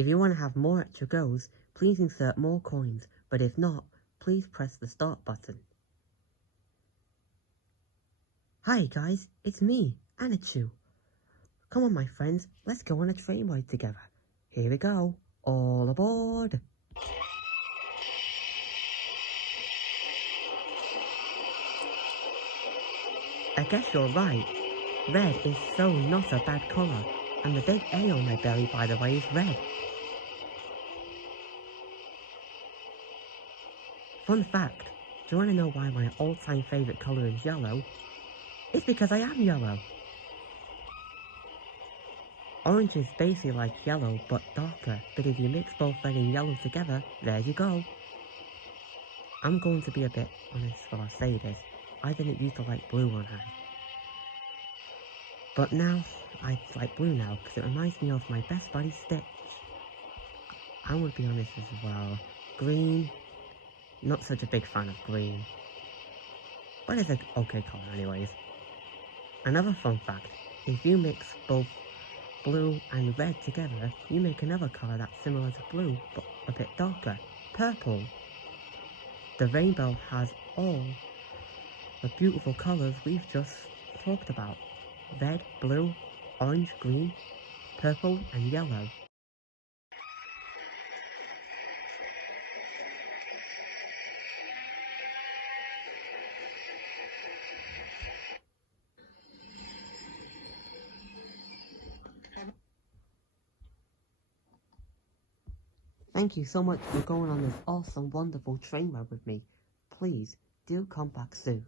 If you want to have more extra goes, please insert more coins, but if not, please press the start button. Hi guys, it's me, Anterchu. Come on my friends, let's go on a train ride together. Here we go, all aboard! I guess you're right. Red is so not a bad colour, and the big A on my belly, by the way, is red. Fun fact, do you want to know why my all-time favourite colour is yellow? It's because I am yellow. Orange is basically like yellow, but darker, but if you mix both red and yellow together, there you go. I'm going to be a bit honest when I say this. I didn't used to like blue on her. But now, I like blue now, because it reminds me of my best buddy Stitch. I would be honest as well. Green, not such a big fan of green. But it's an okay colour anyways. Another fun fact, if you mix both blue and red together, you make another colour that's similar to blue, but a bit darker. Purple. The rainbow has all the beautiful colours we've just talked about. Red, blue, orange, green, purple and yellow. Thank you so much for going on this awesome, wonderful train ride with me. Please, do come back soon.